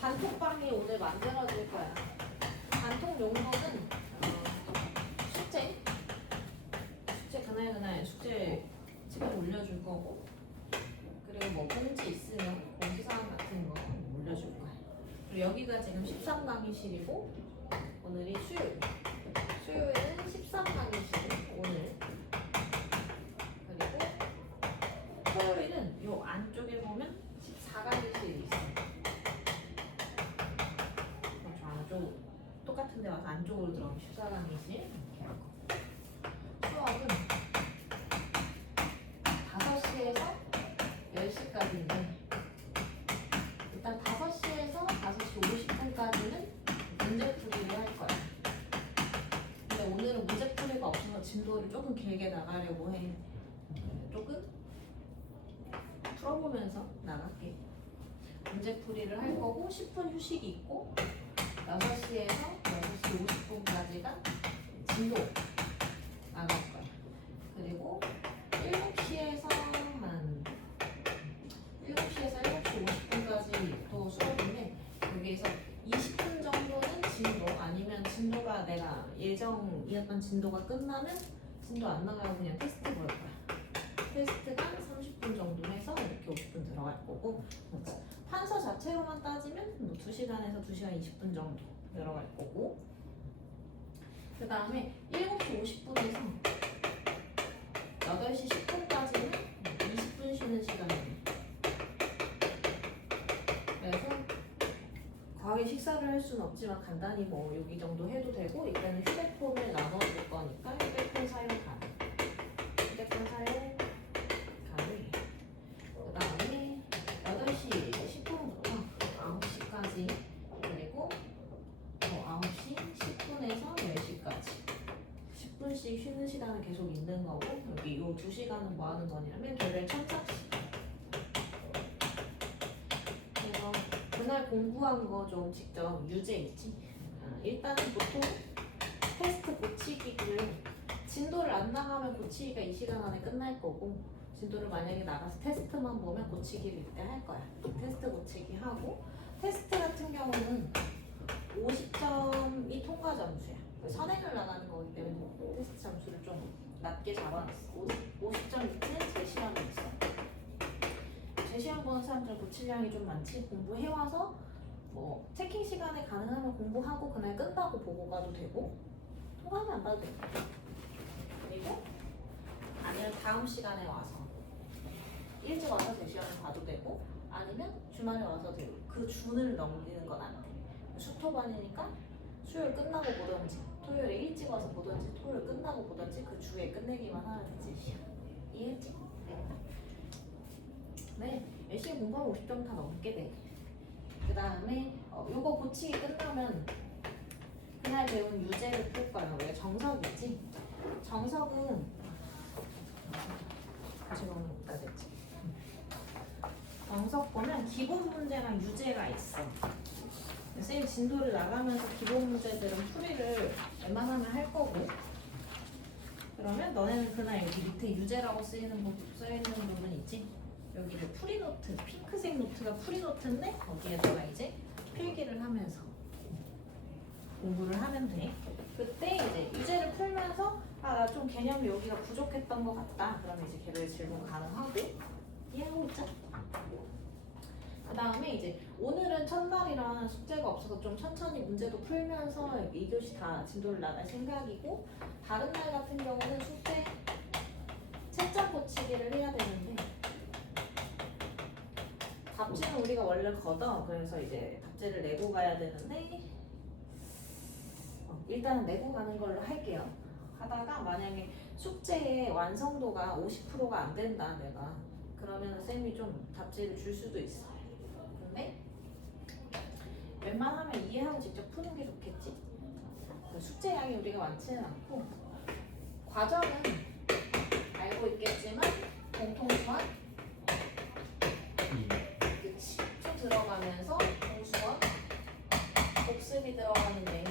단톡방이 오늘 만들어질 거야. 단톡 용도는 숙제 그날 숙제 지금 올려줄 거고, 그리고 뭐 공지 있으면 공지사항 같은 거 올려줄 거야. 그리고 여기가 지금 13강의실이고 오늘이 수요일은 13강의실 오늘. 그리고 토요일은 요 안쪽에 보면 14강의실이 있어. 저 안쪽 똑같은 데 와서 안쪽으로 들어가면 14강의실 이렇게 하고, 수업은 5시에서 10시까지인데 일단 5시에서 5시 50분까지는 문제풀이를 할 거야. 근데 오늘은 문제풀이가 없어서 진도를 조금 길게 나가려고 해. 조금 풀어보면서 나갈게. 문제풀이를 할 거고 10분 휴식이 있고 6시에서 6시 50분까지가 진도 나갈 거야. 그리고 7시에서 7시 50분까지 또 수업인데 여기에서 20분 정도는 진도, 아니면 진도가 내가 예정이었던 진도가 끝나면 진도 안 나가고 그냥 테스트 볼 거야. 테스트가 30분 정도 해서 이렇게 50분 들어갈 거고, 판서 자체로만 따지면 뭐 2시간에서 2시간 20분 정도 들어갈 거고, 그 다음에 7시 50분에서 8시 10분까지는 20분 쉬는 시간이에요. 그래서 과하게 식사를 할 수는 없지만 간단히 뭐 여기 정도 해도 되고, 일단은 휴대폰을 나눠줄 거니까 휴대폰 사용 가능. 휴대폰 사용 가능. 그 다음에 8시 10분부터 9시까지, 그리고 9시 10분에서 10시까지 10분씩 쉬는 시간은 계속 있는 거고, 여기 요 2시간은 뭐 하는 거냐면 개별 첨삭 시간. 그래서 그날 공부한 거 좀 직접 유제 있지. 일단은 보통 테스트 고치기를 진도를 안 나가면 고치기가 이 시간 안에 끝날 거고, 진도를 만약에 나가서 테스트만 보면 고치기를 이때 할 거야. 테스트 고치기 하고, 테스트 같은 경우는 50점이 통과 점수야. 선행을 나가는 거기 때문에 테스트 점수를 좀 낮게 잡아놨어. 50점 밑에 제시험이 있어. 제시험 보는 사람들은 고칠량이 좀 많지. 공부해와서 뭐 체킹 시간에 가능하면 공부하고 그날 끝나고 보고 가도 되고, 통과하면 안 봐도 되고, 그리고 아니면 다음 시간에 와서 일찍 와서 제시험을 봐도 되고, 아니면 주말에 와서 되고, 그 주를 넘기는 건 안 돼. 수토반이니까 수요일 끝나고 보던지, 토요일에 일찍 와서 보던지, 토요일 끝나고 보던지 그 주에 끝내기만 하면 되지. 시험 이해했지? 네, 열심히 공부하면 50점 다 넘게 돼. 그 다음에 요거 고치기 끝나면 그날 배운 유제를 풀 거예요. 왜? 정석이지? 정석은 지금 어디다 됐지? 정석 보면 기본 문제랑 유제가 있어. 선생님 진도를 나가면서 기본 문제들은 풀이를 웬만하면 할 거고, 그러면 너네는 그날 여기 밑에 유제라고 쓰이는 부분 있지? 여기를 풀이노트, 핑크색 노트가 풀이노트인데 거기에다가 이제 필기를 하면서 공부를 하면 돼. 그때 이제 유제를 풀면서 나 좀 개념이 여기가 부족했던 것 같다. 그러면 이제 개별 질문 가능하고. 이해하고 있죠? 그 다음에 이제 오늘은 첫날이라 숙제가 없어서 좀 천천히 문제도 풀면서 2교시 다 진도를 나갈 생각이고, 다른 날 같은 경우는 숙제 채점 고치기를 해야 되는데, 답지는 우리가 원래 걷어. 그래서 이제 답지를 내고 가야 되는데 일단은 내고 가는 걸로 할게요. 하다가 만약에 숙제의 완성도가 50%가 안 된다 내가, 그러면 쌤이 좀 답지를 줄 수도 있어. 근데 웬만하면 이해하고 직접 푸는 게 좋겠지. 숙제 양이 우리가 많지는 않고, 과정은 알고 있겠지만 공통수학 그치 쭉 들어가면서 공수원 복습이 들어가는데,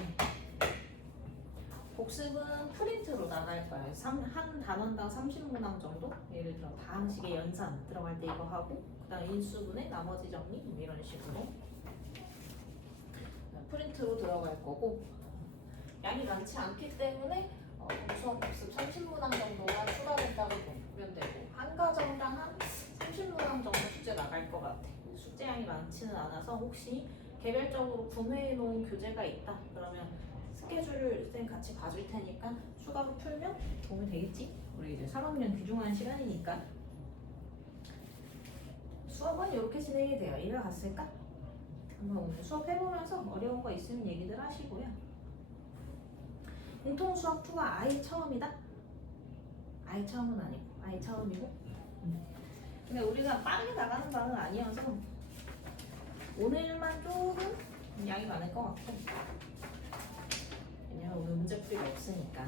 복습은 프린트로 나갈 거야. 한 단원당 30문항 정도? 예를 들어 다항식의 연산 들어갈 때 이거 하고, 그 다음 인수분해, 나머지 정리 이런 식으로. 파트로 들어갈 거고 양이 많지 않기 때문에 수업 복습 30문항 정도가 추가된다고 보면 되고 한 과정당 한 30문항 정도 숙제 나갈 것 같아. 숙제량이 많지는 않아서 혹시 개별적으로 구매해 놓은 교재가 있다 그러면 스케줄을 쌤 같이 봐줄 테니까 추가로 풀면 도움이 되겠지? 우리 이제 3학년 귀중한 시간이니까. 수업은 이렇게 진행이 돼요. 이해 갔을까? 한번 오늘 수업 해보면서 어려운 거 있으면 얘기들 하시고요. 공통 수학 2가 아예 처음이다? 아예 처음은 아니고 아예 처음이고 근데 우리가 빠르게 나가는 바는 아니어서 오늘만 조금 양이 많을 것 같고 왜냐면 오늘 문제풀이가 없으니까.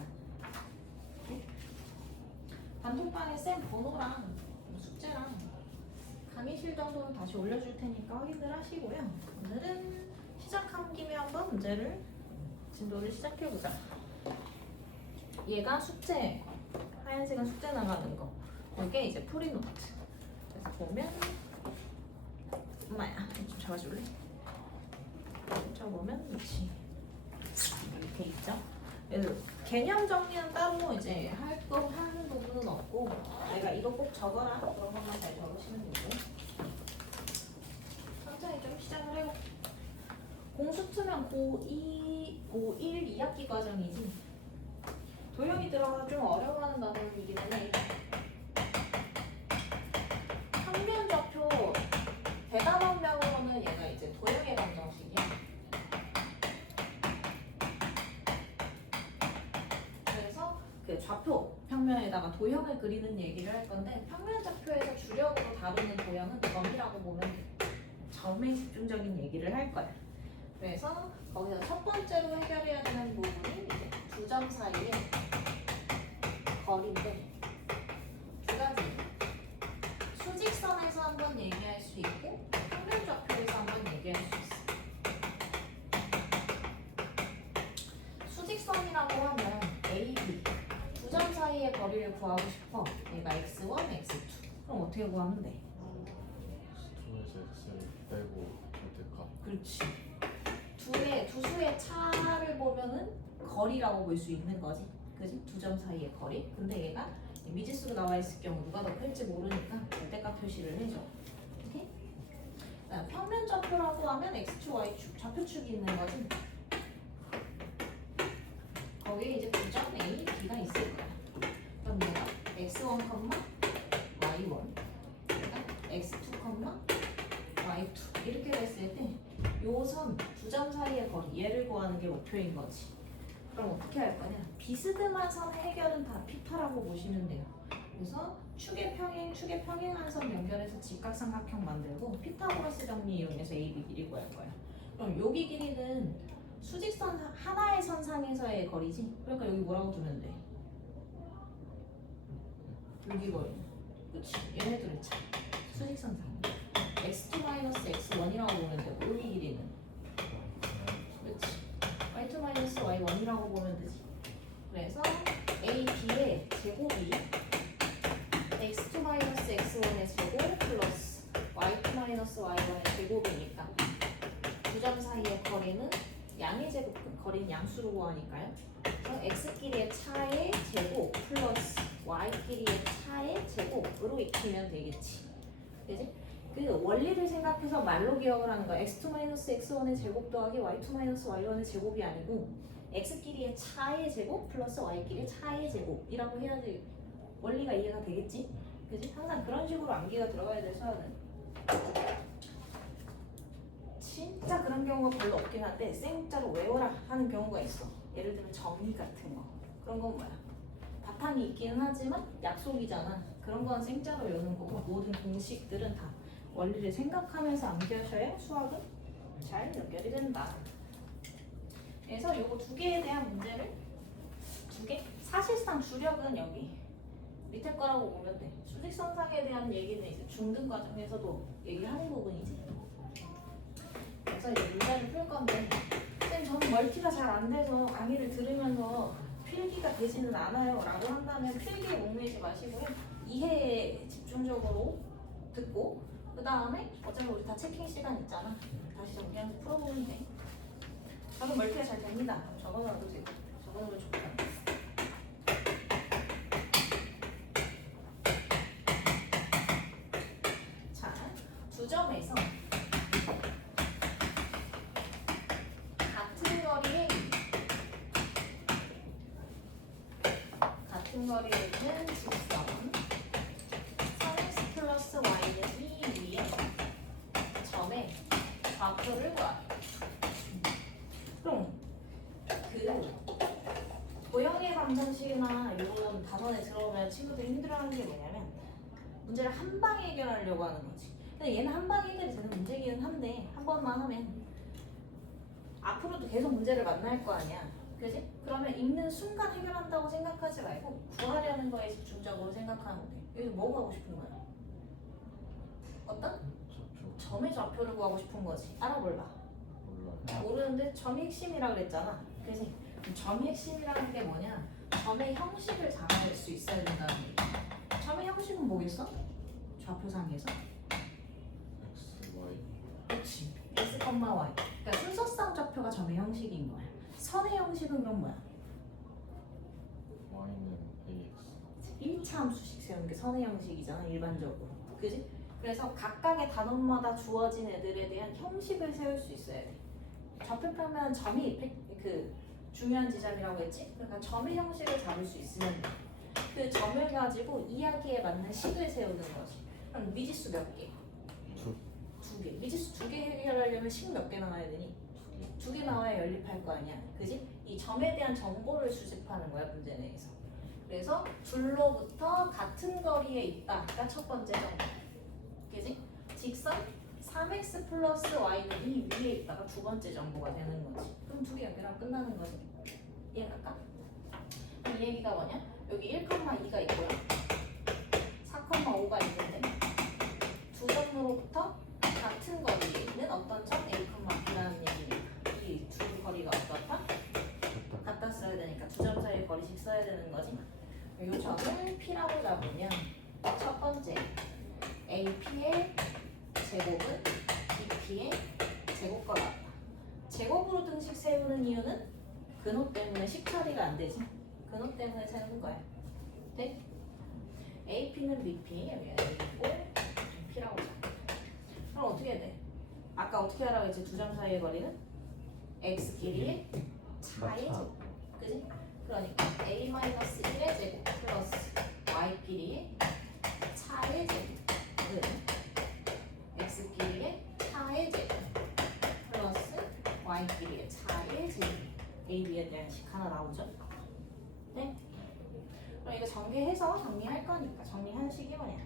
단톡방에 쌤 번호랑 숙제랑 강의실 정도는 다시 올려줄 테니까 확인을 하시고요. 오늘은 시작한 김에 한번 문제를 진도를 시작해보자. 얘가 숙제, 하얀색은 숙제 나가는 거. 이게 이제 풀이노트. 그래서 보면 엄마야 좀 잡아줄래? 보면 그렇지 이렇게 있죠. 그래서 개념 정리는 따로 이제 하는 부분은 없고 내가 이거 꼭 적어라 그런 것만 잘 적으시면 되고 천천히 좀 시작을 해볼게. 공수트면 고2, 고1, 2학기 과정이지 도형이 들어가서 좀 어려워하는 단어이기는 해. 평면좌표 대단원명으로는 얘가 이제 도형의 방정식이야. 그래서 그 좌표 평면에다가 도형을 그리는 얘기를 할 건데 평면좌표에서 주력으로 다루는 도형은 점이라고 보면 돼. 점에 집중적인 얘기를 할 거야. 그래서 거기서 첫 번째로 해결해야 되는 부분이 이제 두 점 사이의 거리인데 두 가지. 수직선에서 한번 얘기할 수 있고 평면좌표에서 한번 얘기할 수 있어. 수직선이라고 하면 A, B 두 점 사이의 거리를 구하고 싶어. 얘가 x1, x2. 그럼 어떻게 구하면 돼? x2에서 x를 빼고 절대값. 그렇지. 두 수의 차를 보면은 거리라고 볼 수 있는 거지. 그지? 두 점 사이의 거리. 근데 얘가 미지수로 나와 있을 경우 누가 더 클지 모르니까 절대값 표시를 해줘. 오케이? 평면 좌표라고 하면 x축, y축, 좌표축이 있는 거지. 거기에 이제 두 점 A, B가 있을 거야. 그럼 내가 x1, y1, x2, y2 이렇게 됐을 때 요 선 두 점 사이의 거리 얘를 구하는 게 목표인 거지. 그럼 어떻게 할 거냐? 비스듬한 선 해결은 다 피타라고 보시면 돼요. 그래서 축의 평행한 선 연결해서 직각삼각형 만들고 피타고라스 정리 이용해서 AB 길이 구할 거야. 그럼 여기 길이는 수직선 하나의 선상에서의 거리지? 그러니까 여기 뭐라고 두면 돼? 여기 거리. 그치? 얘네들의 차. 수직선상. x2-x1이라고 보면 되고 여기 길이는 그치? y2-y1이라고 보면 되지. 그래서 a, b의 제곱이 x2-x1의 제곱 플러스 y2-y1의 제곱이니까 두 점 사이의 거리는 양의 제곱, 거리는 양수로 구하니까요. 그래서 x끼리의 차의 제곱 플러스 y끼리의 차의 제곱으로 익히면 되겠지. 그지? 그 원리를 생각해서 말로 기억을 하는 거야. x2-x1의 제곱 더하기 y2-y1의 제곱이 아니고 x끼리의 차의 제곱 플러스 y끼리의 차의 제곱이라고 해야지 원리가 이해가 되겠지? 그지? 항상 그런 식으로 암기가 들어가야 돼, 수학은. 진짜 그런 경우가 별로 없긴 한데 생짜로 외워라 하는 경우가 있어. 예를 들면 정의 같은 거. 그런 건 뭐야? 바탕이 있기는 하지만 약속이잖아. 그런 건 생짜로 외우는 거고 모든 공식들은 다 원리를 생각하면서 암기하셔야 수학은 잘 연결이 된다. 그래서 요거 두 개에 대한 문제를 두 개? 사실상 주력은 여기 밑에 거라고 보면 돼. 수직선상에 대한 얘기는 이제 중등 과정에서도 얘기하는 부분이지. 그래서 이제 문제를 풀 건데 쌤 저는 멀티가 잘 안 돼서 강의를 들으면서 필기가 되지는 않아요 라고 한다면 필기에 목매지 마시고요. 이해에 집중적으로 듣고 그 다음에 어차피 우리 다 체킹 시간 있잖아. 다시 정리해서 풀어보면 돼. 방금 멀티가 잘 됩니다. 적어놔도 되고 적어놓으면 좋다. 자, 두 점에서 같은 거리에 있는 직선 3x 플러스 y는 이 위에 점의 좌표를 구하라. 그럼 그 도형의 방정식이나 이런 단원에 들어오면 친구들이 힘들어하는 게 뭐냐면 문제를 한 방에 해결하려고 하는 거지. 근데 얘는 한 방에 해결이 되는 문제기는 한데 한 번만 하면 앞으로도 계속 문제를 만날 거 아니야. 그지? 그러면 읽는 순간 해결한다고 생각하지 말고 구하려는 거에 집중적으로 생각하면 돼. 여기서 뭐 구하고 싶은 거야? 어떤? 좌표. 점의 좌표를 구하고 싶은 거지. 알아볼라. 몰라요. 모르는데 점이 핵심이라 그랬잖아. 그래서 점이 핵심이라는 게 뭐냐? 점의 형식을 잡을 수 있어야 된다는 얘기야. 점의 형식은 뭐겠어? 좌표상에서? X, Y. 그렇지. x, y. 그러니까 순서상 좌표가 점의 형식인 거야. 선의 형식은 그럼 뭐야? Y는 AX. 1차 함수식 세우는 게 선의 형식이잖아, 일반적으로. 그지? 그래서 각각의 단원마다 주어진 애들에 대한 형식을 세울 수 있어야 돼. 좌표표면 점이 그 중요한 지점이라고 했지? 그러니까 점의 형식을 잡을 수 있으면 돼. 그 점을 가지고 이야기에 맞는 식을 세우는 거지. 그럼 미지수 몇 개? 두 개. 미지수 두 개 해결하려면 식 몇 개 나와야 되니? 두 개 나와야 연립할 거 아니야. 그지? 이 점에 대한 정보를 수집하는 거야, 문제 내에서. 그래서 둘로부터 같은 거리에 있다가 첫 번째 정보. 그지? 직선 3x 플러스 y는 이 위에 있다가 두 번째 정보가 되는 거지. 그럼 두 개 연결하면 끝나는 거지. 이해갈까? 이 얘기가 뭐냐? 여기 1,2가 있고요. 4,5가 있는데 두 점으로부터 같은 거리에 있는 어떤 점 A, B라는 얘기니까 이 두 거리가 어떻다? 같다 써야 되니까 두 점 사이의 거리씩 써야 되는 거지. 이 점을 P라고 잡으면 첫 번째 AP의 제곱은 BP의 제곱과 같다. 제곱으로 등식 세우는 이유는 근호 때문에 식 처리가 안 되지. 근호 때문에 세우는 거야. 돼? AP는 BP, 여기가 A고 P라고 잡아. 그럼 어떻게 돼? 아까 어떻게 하라고 했지? 두 점 사이의 거리는 X 길이의 차의 제곱. 그지? 그러니까 A-1의 제곱 플러스 Y 길이의 차의 제곱은 X 길이의 차의 제곱 플러스 Y 길이의 차의 제곱. A, B에 대한 식 하나 나오죠? 네? 그럼 이거 정리해서 정리할 거니까 정리하는 식이 뭐냐?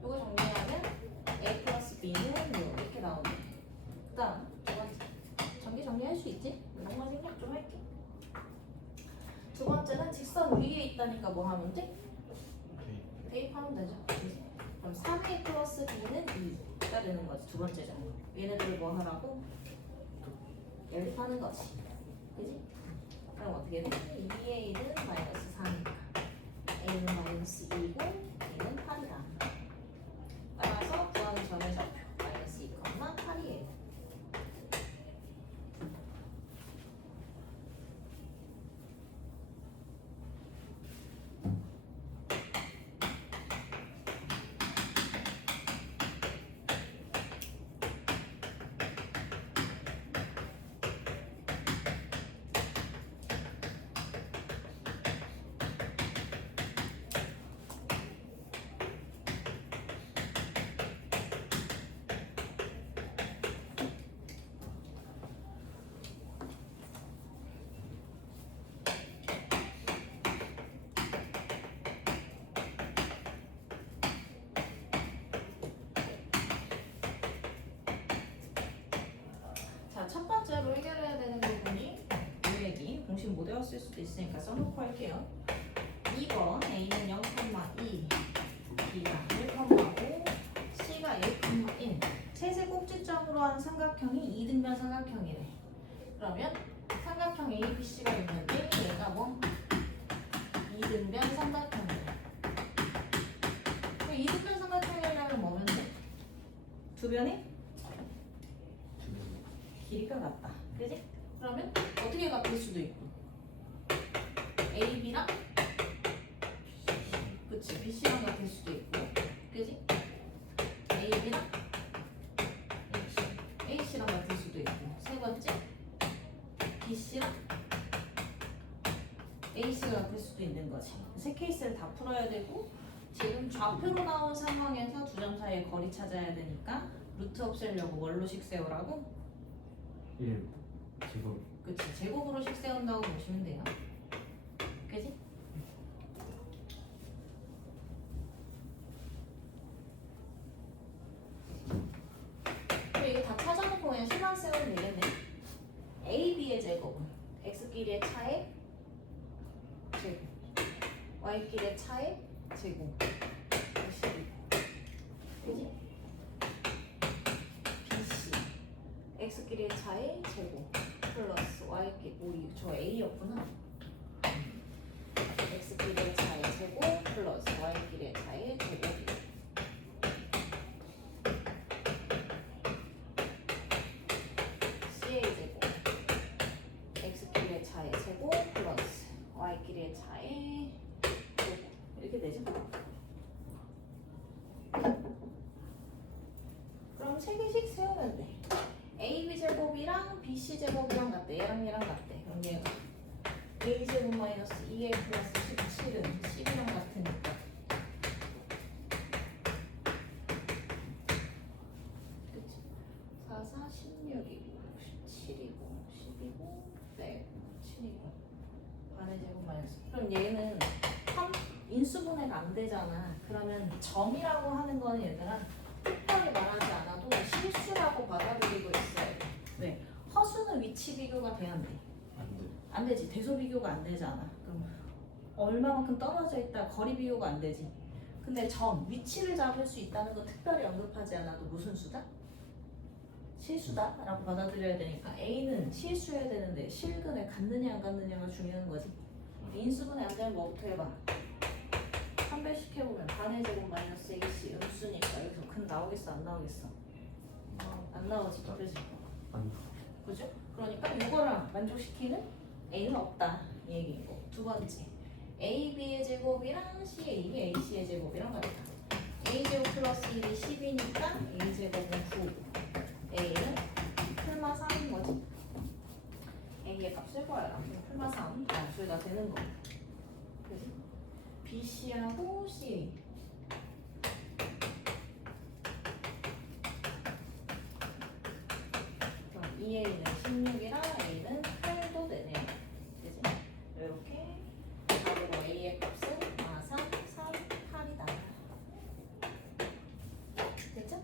이거 정리하면 A 플러스 B는 이렇게 나오네. 그 다음 두 번째 정리할 수 있지? 이런 거 생각 좀 할게. 두 번째는 직선 위에 있다니까 뭐 하면 돼? 대입하면 되죠. 그럼 3A 플러스 B는 2가 되는 거지. 두 번째 정도. 얘네들을 뭐 하라고? 연립하는 거지. 그지? 그럼 어떻게 돼? 2A는 마이너스 3이니까 A는 마이너스 2고 B는 8이다. 따라서 구하는 점의 좌표 마이너스 2, 8이에요. 자, 첫 번째로 해결해야 되는 부분이 이 얘기 공식 못 외웠을 수도 있으니까 써놓고 할게요. 2번 A는 0,2, B가 1,5, C가 1,1 셋의 꼭지점으로 한 삼각형이 이등변 삼각형이래. 그러면 삼각형 ABC가 있는데 얘가 뭐? 이등변 삼각형이래. 그 이등변 삼각형이라면 뭐면 돼? 두 변이? 길이가 같다. 그지? 그러면 어떻게 같을 수도 있고 AB랑 그치 BC랑 같을 수도 있고 그지? AB랑 AC랑 같을 수도 있고 세 번째 BC랑 AC가 같을 수도 있는 거지. 세 케이스를 다 풀어야 되고 지금 좌표로 나온 상황에서 두 점 사이의 거리 찾아야 되니까 루트 없애려고 뭘로씩 세우라고? 1 제곱. 그치 제곱으로씩 세운다고 보시면 돼요. 그지? 그리고 이거 다 찾아놓고 그냥 수만 세우면 되겠네. A, B의 제곱은 X끼리의 차의 제곱 Y끼리의 차의 제곱 그지? BC X끼리의 차의 제곱 플러스 Y끼리 우리 저 A였구나. X끼리의 차의 제곱 플러스 Y끼리의 차의 제곱이 C의 제곱 X끼리의 차의 제곱 플러스 Y끼리의 차의 제곱 이렇게 되죠? 그럼 세 개씩 세우면 돼. AB 제곱이랑 BC 제곱이랑 같대. 얘랑 얘랑 같대. 그럼 얘가 A 제곱 마이너스 2A 플러스 17은 12랑 같으니까. 그치? 4, 4, 16이고 17이고 10이고 네 7이고 반의 제곱 마이너스. 그럼 얘는 3 인수분해가 안 되잖아. 그러면 점이라고 하는 거는 얘들아 특별히 말하지 않아도 실수라고 받아들이고 있어야 돼. 왜? 허수는 위치 비교가 돼야 안 돼. 안 돼. 안 되지. 대소 비교가 안 되잖아. 그럼 얼마만큼 떨어져 있다 거리 비교가 안 되지. 근데 점, 위치를 잡을 수 있다는 거 특별히 언급하지 않아도 무슨 수다? 실수다? 라고 받아들여야 되니까 A는 실수해야 되는데 실근에 갖느냐 안 갖느냐가 중요한 거지. 인수분해 안 되면 뭐부터 해봐? 3배씩 해보면 반의 제곱 마이너스 AC 음수니까 여기서 근 나오겠어 안 나오겠어? 안 나오지. 그지? 안 그죠? 그러니까 이거랑 만족시키는 A는 없다 이 얘기고 두 번째 AB의 제곱이랑 CAB, AC의 제곱이랑 같다. A 제곱 플러스 1이 10이니까 A 제곱은 9 A는 풀마 3인 거지. A의 값을 구하라. 풀마 3 둘 다 되는 거. 그지? BC하고 CA 그럼 2A는 16이라 A는 8도 되네요. 그지? 이렇게 답으로 A의 값은 4, 3, 8이다. 됐죠?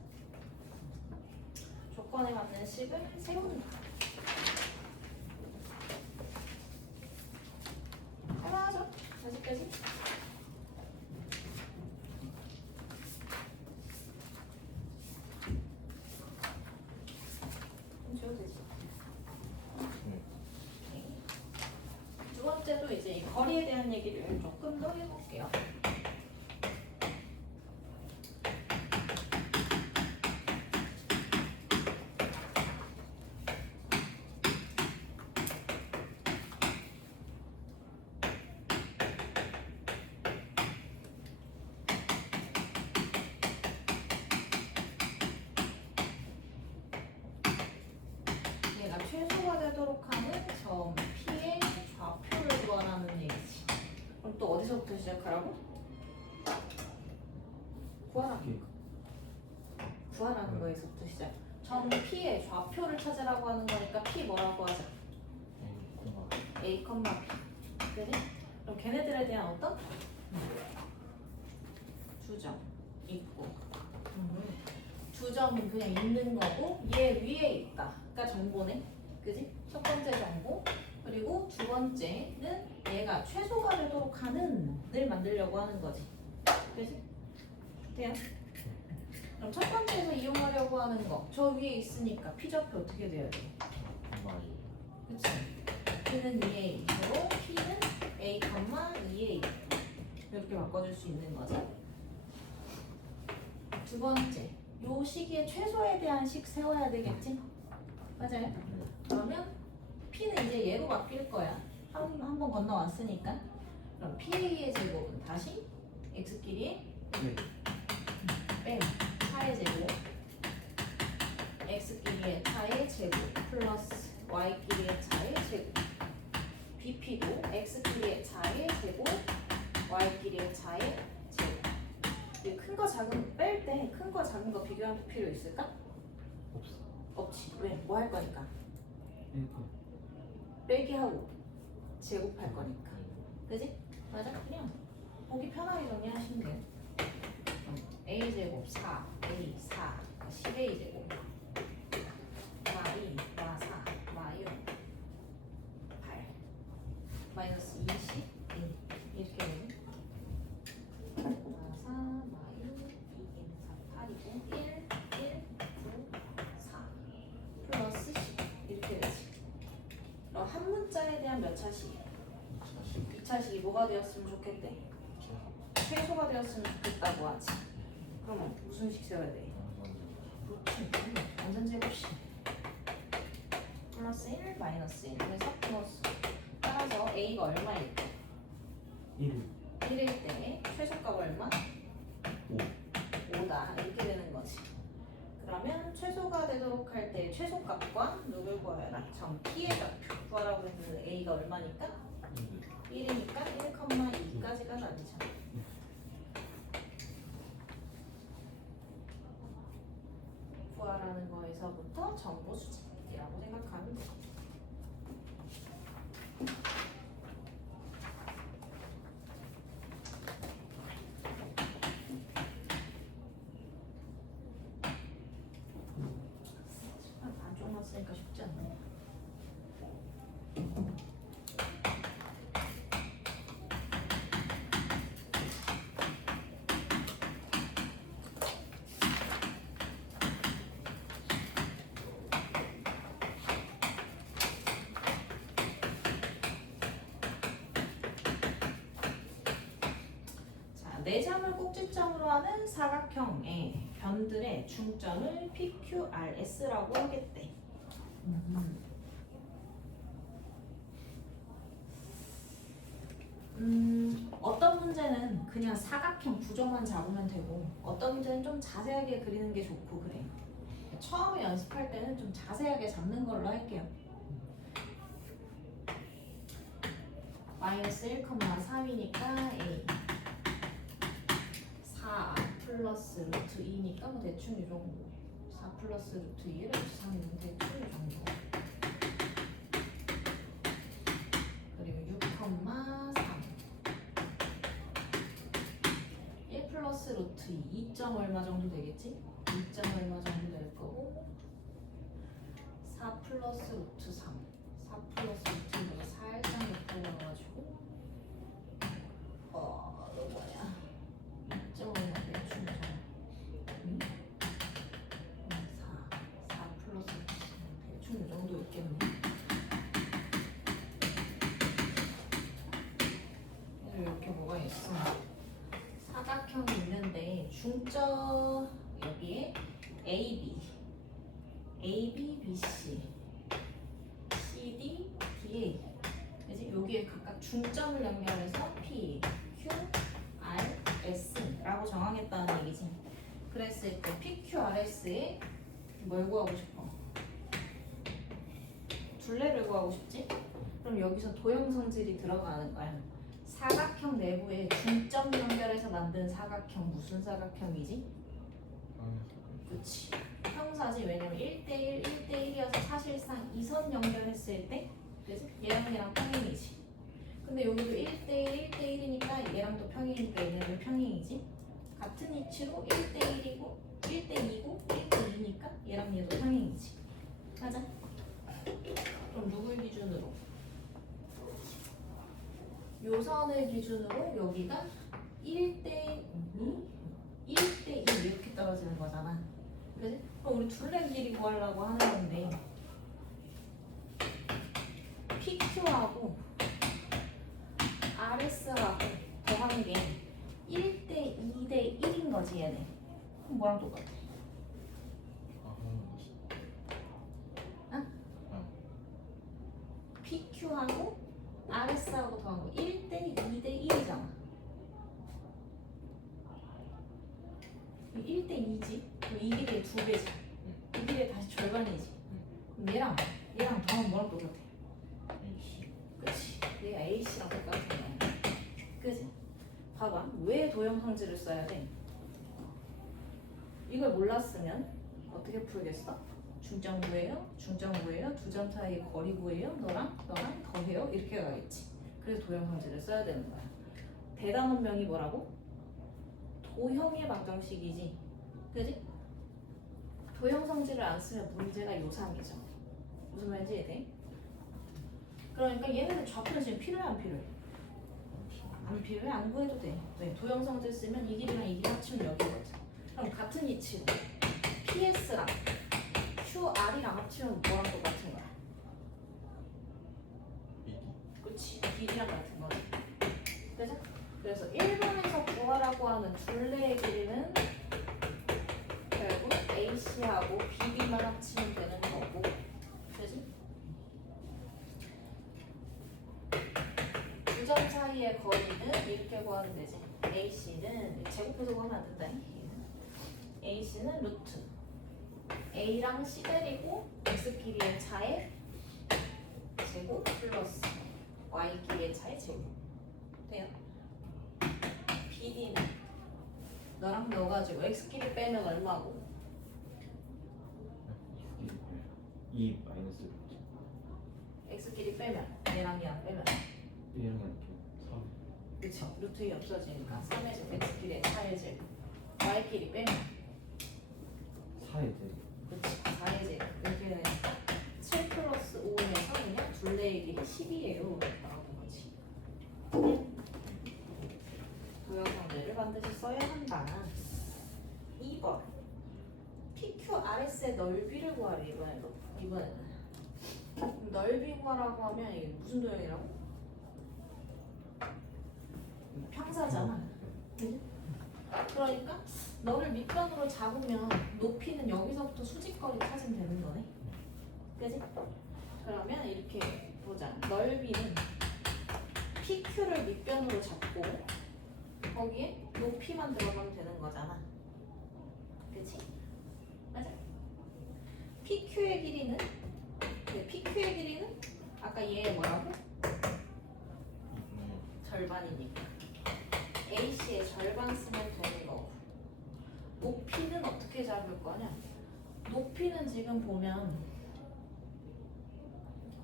조건에 맞는 식을 세운다. 해봐야죠. 아직까지. 지워도 되지. 두 번째도 이제 이 거리에 대한 얘기를 조금 더 해볼게요. 얘가 최소가 되도록 하는 점 P의 좌표를 구하라는 얘기지. 그럼 또 어디서부터 시작하라고? 구하라. 구하라는 거에서부터 시작. 점 P의 좌표를 찾으라고 하는 거니까 P 뭐라고 하자? A, P. 그지? 그럼 걔네들에 대한 어떤? 주점 있고 두 점은 그냥 있는 거고 얘 위에 있다. 그러니까 정보네. 그지? 첫 번째 정보. 그리고 두 번째는 얘가 최소가 되도록 하는 을 만들려고 하는 거지. 그지? 돼요? 그럼 첫 번째에서 이용하려고 하는 거. 저 위에 있으니까 P좌표 어떻게 돼야 돼? 그치? P는 2A, P는 A, 2A 이렇게 바꿔줄 수 있는 거지. 두 번째, 요 시기에 최소에 대한 식 세워야 되겠지? 맞아요? 그러면 P는 이제 얘로 바뀔 거야. 한 번 건너왔으니까. 그럼 PA의 제곱은 다시 X끼리의 네. 뺀 차의 제곱 X끼리의 차의 제곱 플러스 Y끼리의 차의 제곱 BP도 X끼리의 차의 제곱 Y끼리의 차의 제곱. 큰 거 작은 거 뺄 때 큰 거 작은 거 비교할 필요 있을까? 없어. 없지. 왜? 뭐 할 거니까? 1분. 빼기 하고 제곱할 거니까. 그지? 맞아? 그냥 보기 편하게 정리하시면 돼요. A제곱 4, A4, 10A제곱 Y, 마4, 마6, 8 마이너스 20, 이렇게 되네. 마4, 마6, 2, 4, 8이고 1, 9, 4 플러스 10 이렇게 되지. 그럼 한 문자에 대한 몇 차식? 2차식이 뭐가 되었으면 좋겠대? 최소가 되었으면 좋겠다고 하지. 그러면 무슨 식 세워야 돼? 완전 제곱식. 플러스 1, 마이너스 1. 그래서 플러스. 따라서 A가 얼마일 때? 1. 1일 때 최소값 얼마? 5. 5다. 이렇게 되는 거지. 그러면 최소가 되도록 할 때 최소값과 누굴 구하여라? 점 P의 좌표 구하라고 했는데 A가 얼마니까? 1이니까 1,2까지가 답이죠. 구하라는 거에서부터 정보 수집이라고 생각하면 돼. 안쪽만 쓰니까 쉽지 않네. 내점을 꼭지점으로 하는 사각형의 변들의 중점을 PQRS라고 하겠대. 어떤 문제는 그냥 사각형 구조만 잡으면 되고 어떤 문제는 좀 자세하게 그리는 게 좋고 그래. 처음에 연습할 때는 좀 자세하게 잡는 걸로 할게요. 마이너스 1,3이니까 A 4 플러스 루트 2니까 뭐 대충 이 정도. 4 플러스 루트 2를 3이면 대충 이 정도. 그리고 6,3 1 플러스 루트 2 2점 얼마 정도 되겠지? 2점 얼마 정도 될 거고 4 플러스 루트 3 4 플러스 루트 2가 살짝 옆으로 가가지고 이거 뭐야 2점 얼마 대충 4 플러스 루트 3 대충 이 정도 있겠네. 이렇게 뭐가 있어? 사각형이 있는데 중점 여기에 AB, BC, CD, DA. 그래서 여기에 각각 중점을 연결해서 P, Q, R, S라고 정하겠다는 얘기지. 그랬을 때 PQRS에 뭘 구하고 싶어? 둘레를 구하고 싶지? 그럼 여기서 도형성질이 들어가는 거야. 사각형 내부에 중점 연결해서 만든 사각형 무슨 사각형이지? 그렇지. 평사지. 왜냐면 1대1, 1대1이어서 사실상 이선 연결했을 때 그치? 얘랑 얘랑 평행이지. 근데 여기도 1대1, 1대1이니까 얘랑 또 평행이니까 얘네들 평행이지. 같은 위치로 1대1이고 1대2고 1대2니까 얘랑 얘도 평행이지. 맞아? 그럼 누굴 기준으로? 요선을 기준으로 여기가 1대2, 1대2 이렇게 떨어지는 거잖아. 그지? 그럼 우리 둘레 길이 구하려고 하는 건데 PQ하고 RS하고 더한 게 1대2대 1인 거지 얘네. 그럼 뭐랑 똑같아? PQ하고 RS하고 더한 거 1대 2대 1이잖아. 1대 2지? 그럼 이 길이의 2배지. 이 길이의 다시 절반이지. 그럼 얘랑 더하면 뭐랑 똑같아? AC. 그치? 얘가 AC랑 똑같은 거야. 그치? 봐봐. 왜 도형성질을 써야 돼? 이걸 몰랐으면 어떻게 풀겠어? 중점 구해요? 중점 구해요? 두 점 사이의 거리 구해요? 너랑 더해요? 이렇게 가겠지. 그래서 도형성질을 써야 되는 거야. 대단원명이 뭐라고? 도형의 방정식이지. 그지? 도형성질을 안 쓰면 문제가 요상이죠. 무슨 말인지 이해돼? 그러니까 얘네들 좌표는 지금 필요해 안 필요해? 안 필요해? 안 구해도 돼. 왜? 도형성질 쓰면 이 길이랑 이 길이 합치면 여기거든. 그럼 같은 이치로 PS랑 QR이랑 합치면 뭐랑 똑같은 거야? BD. 그치? 길이랑 같은 거지. 그죠? 그래서 1번에서 구하라고 하는 둘레의 길이는 결국 AC하고 BD만 합치면 되는 거고. 그지? 두 점 사이의 거리는 이렇게 구하면 되지. AC는 제곱해서 구하면 안 된다. AC는 루트 A랑 C 때리고 X 길이의 차의 제곱 플러스 Y 길이의 차의 제곱 돼요? BD는 너랑 넣어가지고 X 길이 빼면 얼마고? 2 마이너스 X 길이 빼면 얘랑 얘랑 빼면 1이랑 이렇게 3 그쵸? 루트 2 없어지니까 3의 제곱 X 길이의 차의 제곱 Y 길이 빼면 4의 제곱 그치? 4의 제곱 이렇게 되니까 7 플러스 5에서 그냥 둘레의 길이 10이에요 나오는 거지. 도형성질을 반드시 써야 한다. 2번 PQRS의 넓이를 구하래. 이번에는 넓이 구하라고 하면 이게 무슨 도형이라고? 평사잖아. 그지? 그러니까 너를 밑변으로 잡으면 높이는 여기서부터 수직거리 찾으면 되는 거네. 그지? 그러면 이렇게 보자. 넓이는 PQ를 밑변으로 잡고 거기에 높이만 들어가면 되는 거잖아. 그치? 맞아? PQ의 길이는 아까 얘 뭐라고? 절반이니까 AC의 절반 쓰면 되는 거고 높이는 어떻게 잡을 거냐? 높이는 지금 보면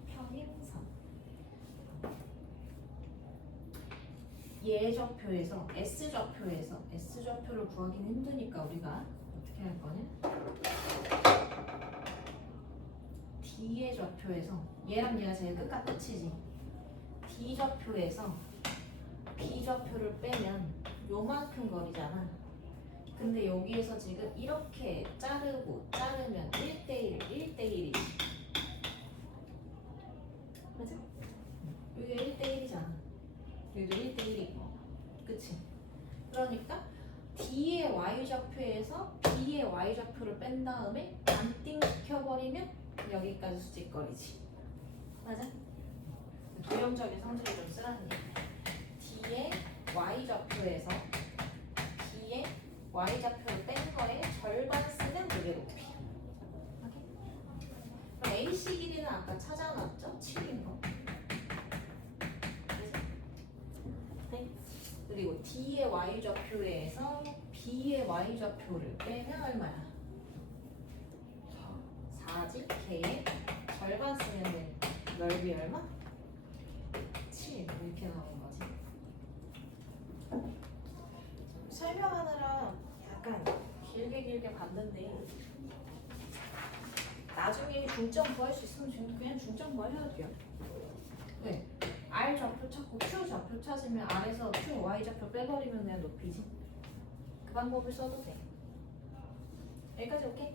평행선 얘 좌표에서 S좌표를 구하기는 힘드니까 우리가 어떻게 할 거냐? D의 좌표에서 얘랑 얘가 제일 끝과 끝이지. D 좌표에서 B 좌표를 빼면 요만큼 거리잖아. 근데 여기에서 지금 이렇게 자르면 1대1, 1대1이지. 맞아? 여기가 1대1이잖아. 여기도 1대1이고. 그치? 그러니까 D의 Y좌표에서 B의 Y좌표를 뺀 다음에 반띵 시켜버리면 여기까지 수직거리지. 맞아? 도형적인 성질을 좀 쓰라는 얘기야. D의 Y좌표에서 B의 Y좌표를 뺀 거에 절반 쓰면 그게 높이. 그럼 AC 길이는 아까 찾아놨죠? 7인 거. 네. 그리고 D의 Y좌표에서 B의 Y좌표를 빼면 얼마야? 4지? K의 절반 쓰면 돼. 넓이 얼마? 7 이렇게 나오는 거지. 설명하느라 약간 길게 봤는데 나중에 중점 구할 수 있으면 지금 그냥 중점 구해야 돼요. 왜? R 좌표 찾고 Q 좌표 찾으면 R에서 Q, Y 좌표 빼버리면 그냥 높이지. 그 방법을 써도 돼. 여기까지 오케이?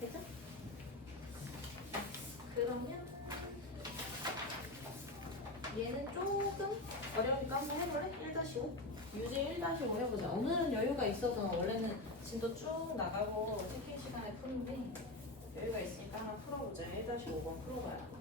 됐죠? 그러면 얘는 조금 어려우니까 한번 해볼래? 1-5 유제 1-5 해보자. 오늘은 여유가 있어서 원래는 진도 쭉 나가고 체킹 시간에 푸는데 여유가 있으니까 하나 풀어보자. 1-5번 풀어봐요.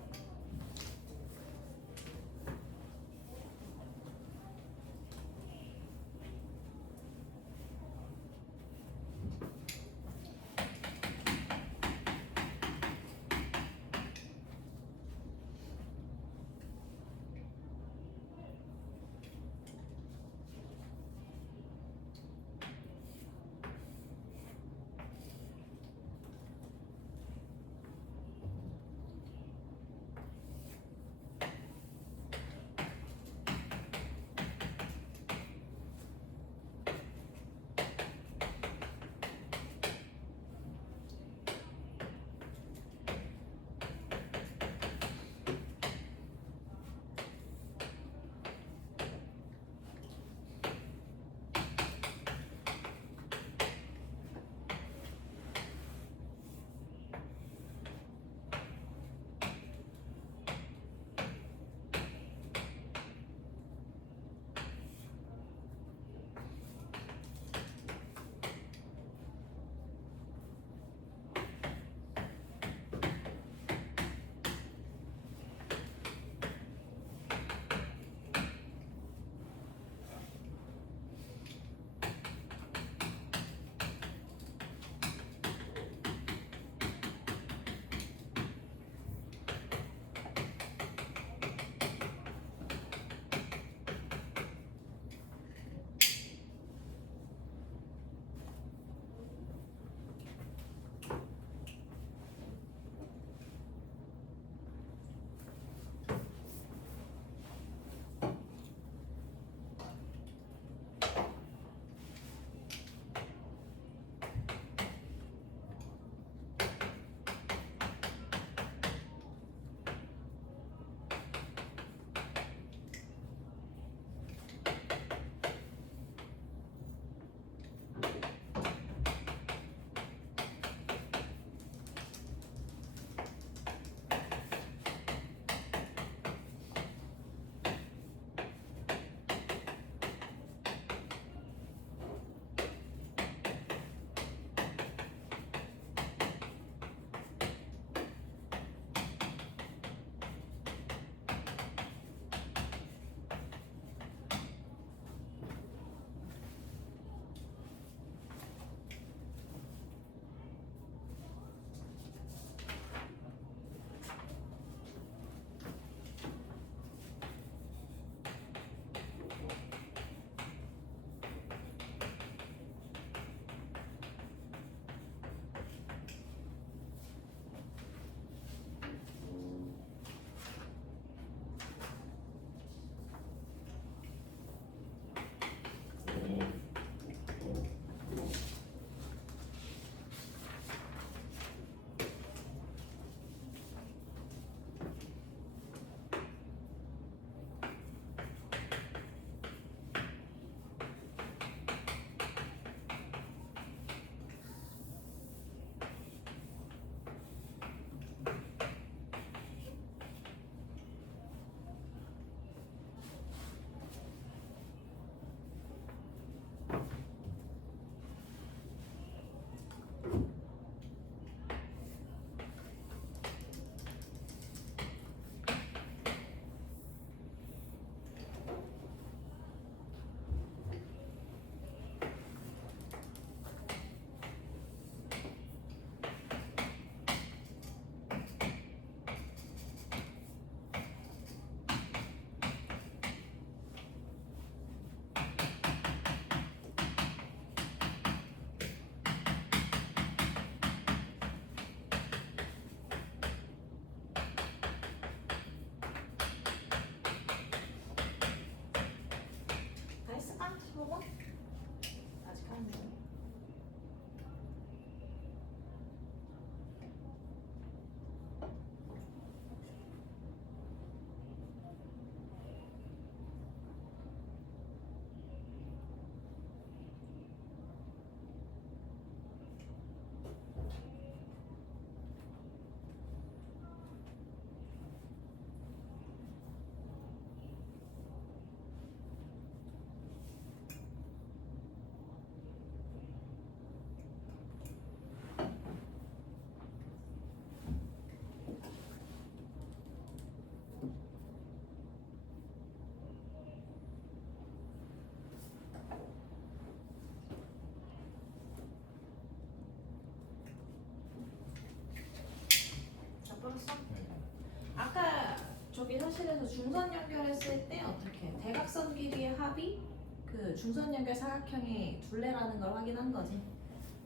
그래서 중선 연결했을 때 어떻게 대각선 길이의 합이 그 중선 연결 사각형의 둘레라는 걸 확인한 거지.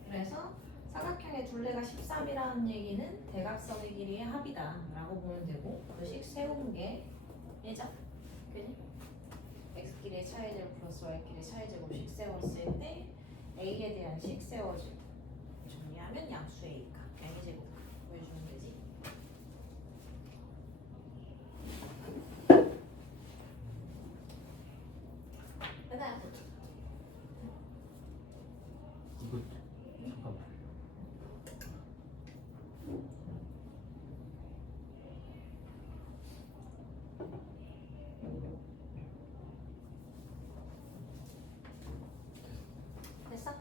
그래서 사각형의 둘레가 13이라는 얘기는 대각선의 길이의 합이다 라고 보면 되고 그 식 세운 게 예자 그지? x길이의 차의 제곱 플러스 y길이의 차의 제곱씩 세웠을 때 a에 대한 식 세워주고 정리하면 양수 a가 양의 제곱 보여주면 되지. 그다음 이거 잠깐만. 됐어?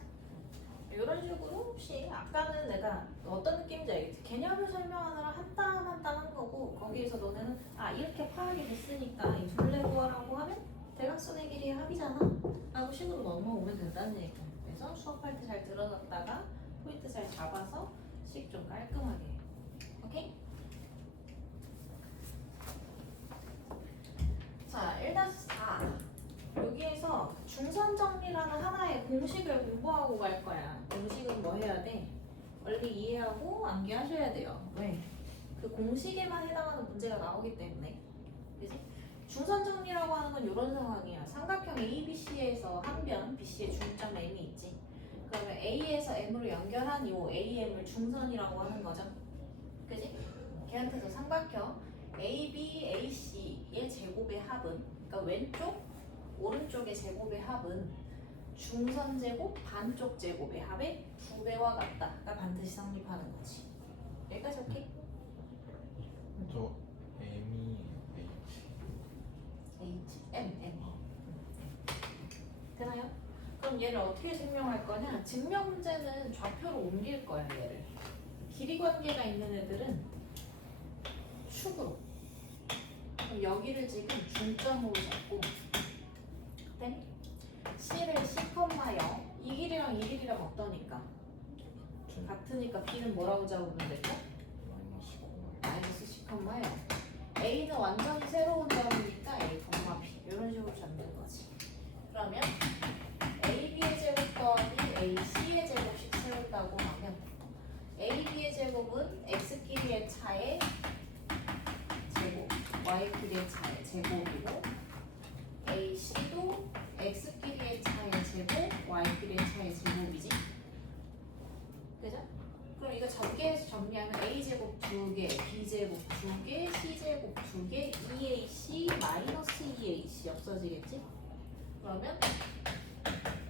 이런 식으로 혹시 아까는 내가 어떤 느낌인지 알겠지? 개념을 설명하느라 한 땀 한 땀 한 거고 거기에서 너네는 아 이렇게 파악이 됐으니까 이 둘레 구하라고 하면 대각선의 길이의 합이잖아 라고 식으로 넘어오면 된다는 얘기야. 그래서 수업할 때 잘 들어놨다가 포인트 잘 잡아서 식 좀 깔끔하게 해. 오케이? 자 1-4 여기에서 중선 정리라는 하나의 공식을 공부하고 갈 거야. 공식은 뭐 해야 돼? 원리 이해하고 암기하셔야 돼요. 왜? 그 공식에만 해당하는 문제가 나오기 때문에. 그지? 중선 정리라고 하는 건 이런 상황이야. 삼각형 ABC에서 한 변 BC의 중점 M이 있지. 그러면 A에서 M으로 연결한 이 AM을 중선이라고 하는 거죠. 그지? 걔한테서 삼각형 AB, AC의 제곱의 합은 그러니까 왼쪽 오른쪽의 제곱의 합은 중선 제곱, 반쪽 제곱의 합의 2배와 같다가 반드시 성립하는 거지. 여기까지 오케이? 저 M이 H. M. 되나요? 그럼 얘를 어떻게 증명할 거냐? 증명 문제는 좌표로 옮길 거야 얘를. 길이 관계가 있는 애들은 축으로. 그럼 여기를 지금 중점으로 잡고 네? C를 C,0 이 길이랑 이 길이랑 어떠니까? 같으니까 B는 뭐라고 잡으면 되죠? 마이너스 C,0 A는 완전히 새로운 점이니까 A, B 이런 식으로 잡는 거지. 그러면 AB의 제곱 더하기 AC의 제곱씩 세운다고 하면 AB의 제곱은 X끼리의 차의 제곱, Y끼리의 차의 제곱이고 AC도 X끼리의 차의 제곱, Y끼리의 차의 제곱이지. 그죠? 그럼 이거 전개해서 정리하면 A제곱 2개, B제곱 2개, C제곱 2개, 2AC 마이너스 2AC 없어지겠지? 그러면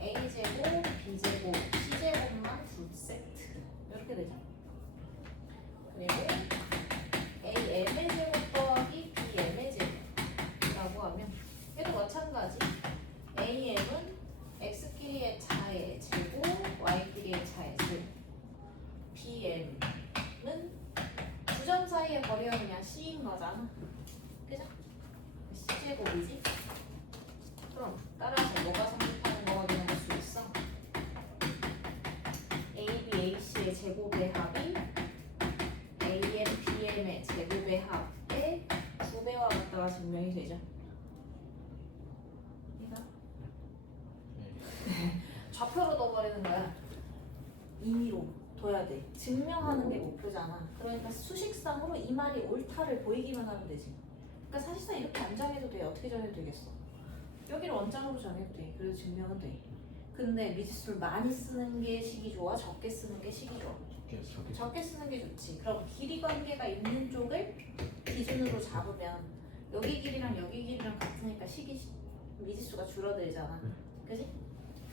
A제곱, B제곱, C제곱만 2세트 이렇게 되죠? 그리고 AM의 제곱 더하기 BM의 제곱이라고 하면 얘도 마찬가지 AM은 X끼리의 차의 제곱, Y끼리의 차의 제곱 BM은 두 점 사이의 거리가 그냥 C인 거잖아. 그죠? C제곱이지? 그럼 따라서 뭐가 성립하는 거 확인할 수 있어? AB, AC의 제곱의 합이 AM, BM의 제곱의 합의 2배와 같다가 증명이 되죠. 이거? 좌표로 넣어버리는 거야. 임의로 둬야 돼. 증명하는 게 목표잖아. 그러니까 수식상으로 이 말이 옳다를 보이기만 하면 되지. 그러니까 사실상 이렇게 안 정해도 돼. 어떻게 정해도 되겠어? 여기를 원장으로 정해도 돼. 그래서 증명은 돼. 근데 미지수를 많이 쓰는 게 식이 좋아? 적게 쓰는 게 식이 좋아? 적게 쓰는 게 좋지. 그럼 길이 관계가 있는 쪽을 기준으로 잡으면 여기 길이랑 여기 길이랑 같으니까 식이 미지수가 줄어들잖아. 그지?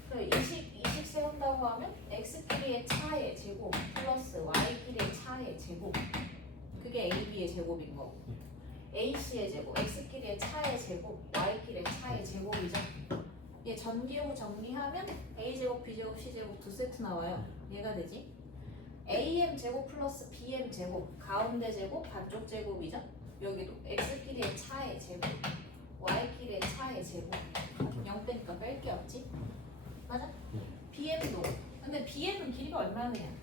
그럼 이식 세운다고 하면 x끼리의 차의 제곱 플러스 y끼리의 차의 제곱 그게 ab의 제곱인 거고 ac의 제곱 x끼리의 차의 제곱 y끼리의 차의 제곱이죠. 얘 전기후 정리하면 a제곱 b제곱 c제곱 2세트 나와요. 얘가 되지. am 제곱 플러스 bm 제곱 가운데 제곱 반쪽 제곱이죠. 여기도 x끼리의 차의 제곱 y끼리의 차의 제곱 0 빼니까 뺄 게 없지. 맞아? BM도 근데 BM은 길이가 얼마나 그냥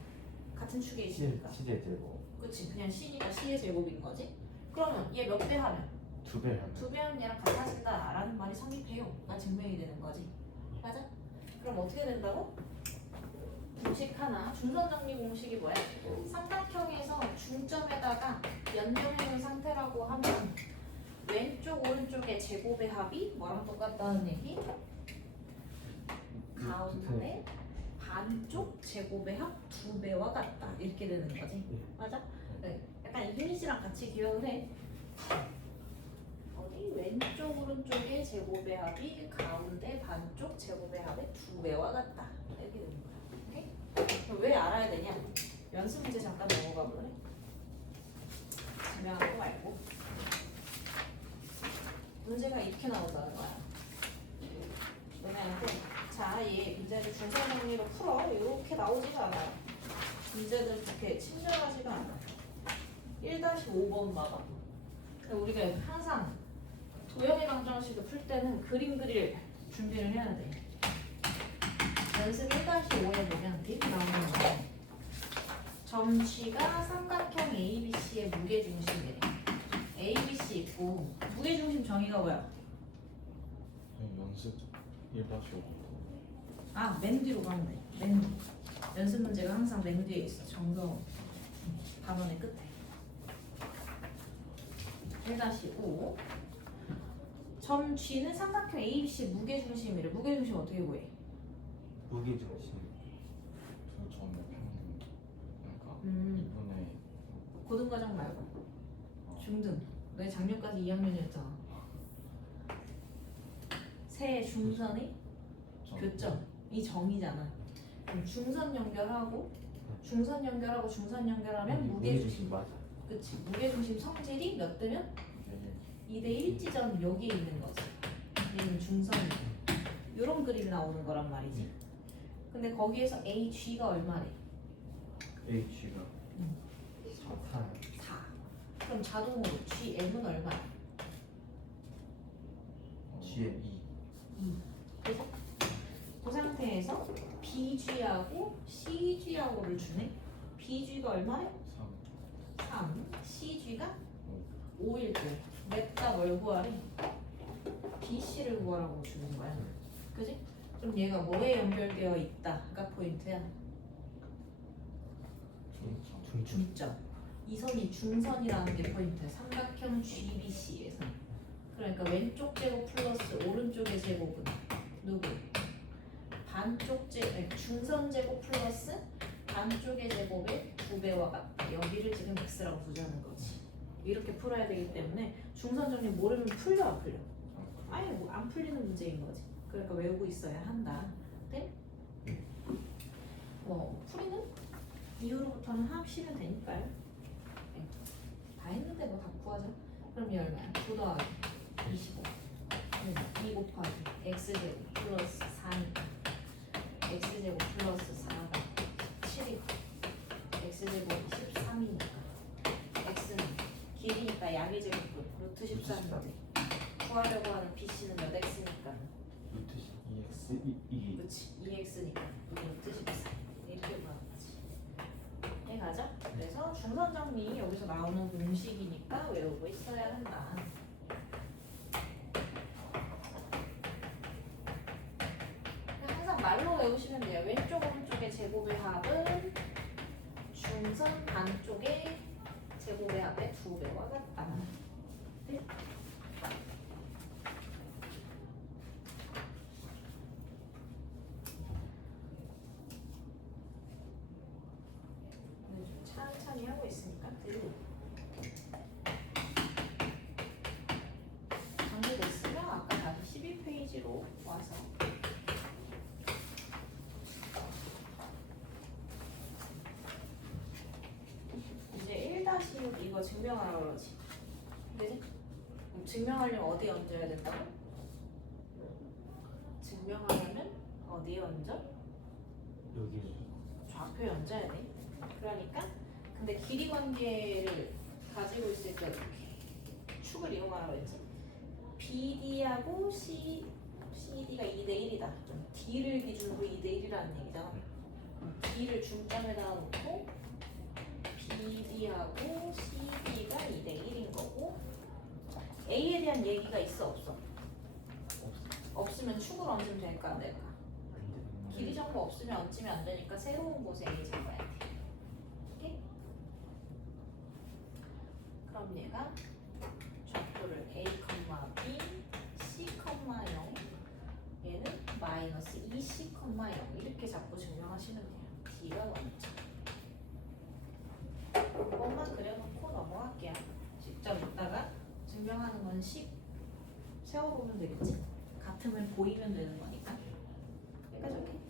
같은 축에 있으니까 C제 제곱. 그치 그냥 C니까 C의 제곱인 거지. 그러면 얘 몇 배 하면? 2배 하면 2배 하면 얘랑 같아진다라는 말이 성립해요가 증명이 되는 거지. 맞아? 그럼 어떻게 된다고? 공식 하나, 중선 정리 공식이 뭐야? 삼각형에서 중점에다가 연결해놓은 상태라고 하면 왼쪽 오른쪽의 제곱의 합이 뭐랑 똑같다는 얘기? 가운데 반쪽 제곱의 합 2배와 같다 이렇게 되는 거지. 맞아? 네. 약간 이미지랑 같이 기억을 해. 어디 왼쪽 오른쪽의 제곱의 합이 가운데 반쪽 제곱의 합의 2배와 같다 이렇게 되는 거야. 오케이? 그럼 왜 알아야 되냐? 연습 문제 잠깐 넘어가 볼래? 증명하고 말고 문제가 이렇게 나온다는 거야. 너네한테 자, 얘 문제를 중선 정리로 풀어 이렇게 나오지가 않아요. 문제는 그렇게 친절하지가 않아. 1-5번 봐봐. 우리가 항상 도형의 방정식을 풀 때는 그림 그릴 준비를 해야 돼. 연습 1-5에 보면 이렇게 나오는 거야. 점취가 삼각형 ABC의 무게중심이래. ABC 있고 무게중심 정의가 뭐야? 연습 1-5. 아, 맨 뒤로 가면 돼. 맨 뒤. 연습 문제가 항상 맨 뒤에 있어. 정서 단원의 끝에. 1-5. 점 G는 삼각형 ABC 무게중심이래. 무게중심 어떻게 구해? 무게중심 저 점의 평균. 그러니까 음. 2분의 고등과정 말고 중등. 너 작년까지 2학년이었잖아. 세 중선의 교점. 이 정이잖아. 그럼 중선 연결하고 중선 연결하고 중선 연결하면 무게중심. 맞아. 그치. 무게중심 성질이 몇 대면? 2대1 지점 여기에 있는 거지. 얘는 중선이. 요런 그림이 나오는 거란 말이지. 근데 거기에서 AG가 얼마래? H가 4. 4. 그럼 자동으로 GM은 얼마야? GM 2. 그래서 그 상태에서 BG하고 CG하고를 주네. BG가 얼마래? 3. CG가 5일 때. 냅다 뭘 구하래? BC를 구하라고 주는 거야. 그지? 그럼 얘가 뭐에 연결되어 있다가 포인트야. 중점. 이 선이 중선이라는 게 포인트야. 삼각형 GBC에서. 그러니까 왼쪽 제곱 플러스 오른쪽의 제곱은 누구? 반쪽 중선 제곱 플러스 반쪽의 제곱의 2배와 같다. 여기를 지금 x라고 두자는 거지. 이렇게 풀어야 되기 때문에 중선 정리 모르면 풀려 안 풀려? 아예 뭐 안 풀리는 문제인 거지. 그러니까 외우고 있어야 한다. 네? 뭐 풀이는 이후로부터는 합치면 되니까요. 네. 다 했는데 뭐 다 구하자. 그럼 이 얼마야? 9 더하기 25. 2 곱하기 x제곱 플러스 4니까 x제곱 플러스 4가 7이고 x제곱이 13이니까 x는 길이니까 약의 제곱분 루트 13인데 구하려고 하는 BC는 몇 x니까 루트 2x 2. 그렇지 2x니까 루트 13 이렇게 구하는 거지. 네 가자. 그래서 중선 정리 여기서 나오는 공식이니까 외우고 있어야 한다. 항상 말로 외우시면 돼요. 왼쪽 오른쪽의 제곱의 합은 중선 반쪽의 제곱의 합의 2배와 같다. 네. 좀 천천히 하고 있으니까 들고. 정리됐으면 아까 다시 12페이지로 와서 이제 1-6 이거 증명하라 그러지. 그지? 그럼 증명하려면 어디에 얹어야 된다고? 증명하려면 어디에 얹어? 여기 좌표에 얹어야 돼. 그러니까 근데 길이 관계를 가지고 있을 때 이렇게 축을 이용하라고 했지. BD하고 CD가 2대1이다. D를 기준으로 2대1이라는 얘기잖아. D를 중점에다 놓고 BD하고 CD가 2대1인 거고 A에 대한 얘기가 있어 없어? 없어. 없으면 축을 얹으면 될까 안 될까? 안 돼. 길이 정보 없으면 얹으면 안 되니까 새로운 곳에 A 잡아야 돼. 오케이? 그럼 얘가 좌표를 A, B, C, 0 얘는 마이너스 2C, 0 이렇게 잡고 증명하시면 돼요. D가 원점. 이것만 그려놓고 넘어갈게요. 직접 이따가 증명하는 건 10 세워보면 되겠지? 같음을 보이면 되는 거니까. 여기까지 오케이?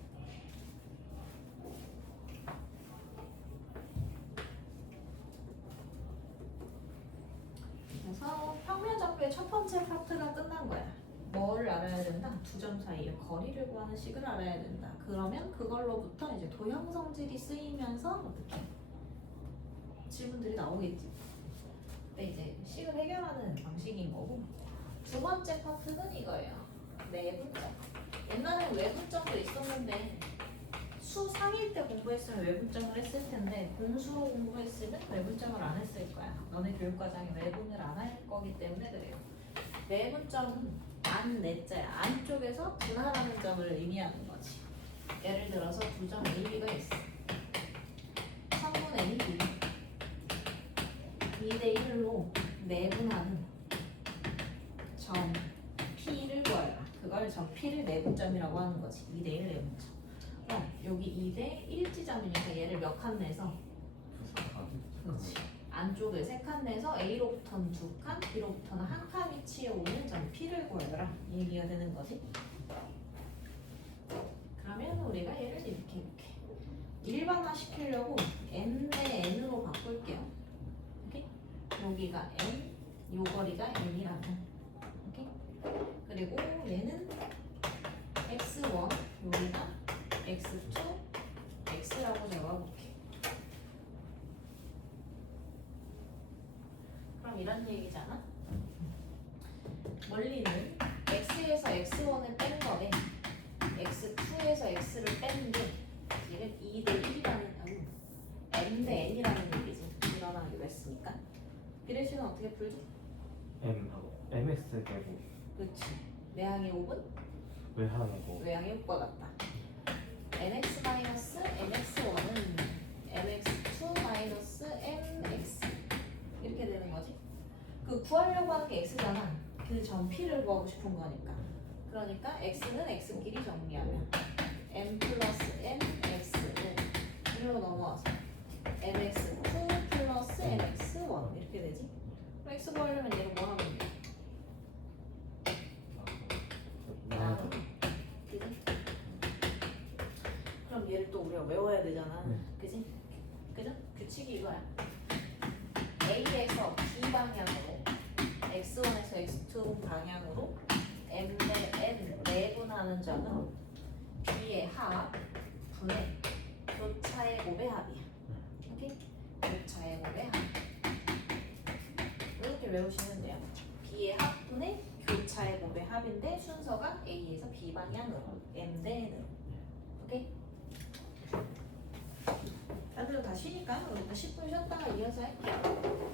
그래서 평면 정비의 첫 번째 파트가 끝난 거야. 뭘 알아야 된다? 두 점 사이의 거리를 구하는 식을 알아야 된다. 그러면 그걸로부터 이제 도형 성질이 쓰이면서 어떻게 질문들이 나오겠지. 근데 이제 식을 해결하는 방식인 거고. 두 번째 파트는 이거예요. 내분점. 옛날엔 외분점도 있었는데 수 상일 때 공부했으면 외분점을 했을 텐데 공수로 공부했으면 외분점을 안 했을 거야. 너네 교육과정에 외분을 안 할 거기 때문에 그래요. 내분점은 안 내자야. 안쪽에서 분할하는 점을 의미하는 거지. 예를 들어서 두 점 A, B가 있어. 성분 A, B 2대 1로 내분하는 점 P를 구하라. 그걸 점 P를 내분점이라고 하는 거지. 2대 1 내분점. 그럼 여기 2대 1 지점이니까 얘를 몇 칸 내서 그렇지. 안쪽에 3칸 내서 A로부터는 2칸, B로부터는 1칸 위치에 오는 점 P를 구하라. 이 얘기가 되는 거지. 그러면 우리가 얘를 이렇게 일반화 시키려고 n 대 n으로 바꿀게요. 오케이? 여기가 n, 요 거리가 n이라면. 오케이? 그리고 얘는 x1, 여기가 x2, x라고 적어볼게. 그럼 이런 얘기잖아. 원리는 x에서 x1을 뺀 거에 x2에서 x를 뺀 게 얘는 2대 1이라는 m 대 n이라는 얘기지. 일어나기로 했으니까. 비례식은 어떻게 풀지? M하고 MX 되고 그렇지. 내항의 5은 외항하고 외항의 6과 같다. nx-mx1은 mx2 mx 이렇게 되는 거지. 그 구하려고 하는 게 x잖아. 그 점 p를 구하고 싶은 거니까. 그러니까 x는 x끼리 정리하면 m 플러스 n x를 이리로 넘어와서 mx2 플러스 mx1 이렇게 되지. 그럼 x 구하려면 얘를 뭐 하면 돼? 나누. 그지? 그럼 얘를 또 우리가 외워야 되잖아. 네. 그지? 그죠? 규칙이 이거야. A에서 B 방향으로 x1에서 x2 방향으로 m 대 n 내분하는 점은 B의 합 분의 교차의 곱의 합이야. 오케이? 교차의 곱의 합. 이렇게 외우시면 돼요. B의 합 분의 교차의 곱의 합인데 순서가 A에서 B 방향으로 m 대 n으로. 오케이? 다들 다 쉬니까 우리 또 10분 쉬었다가 이어서 할게요.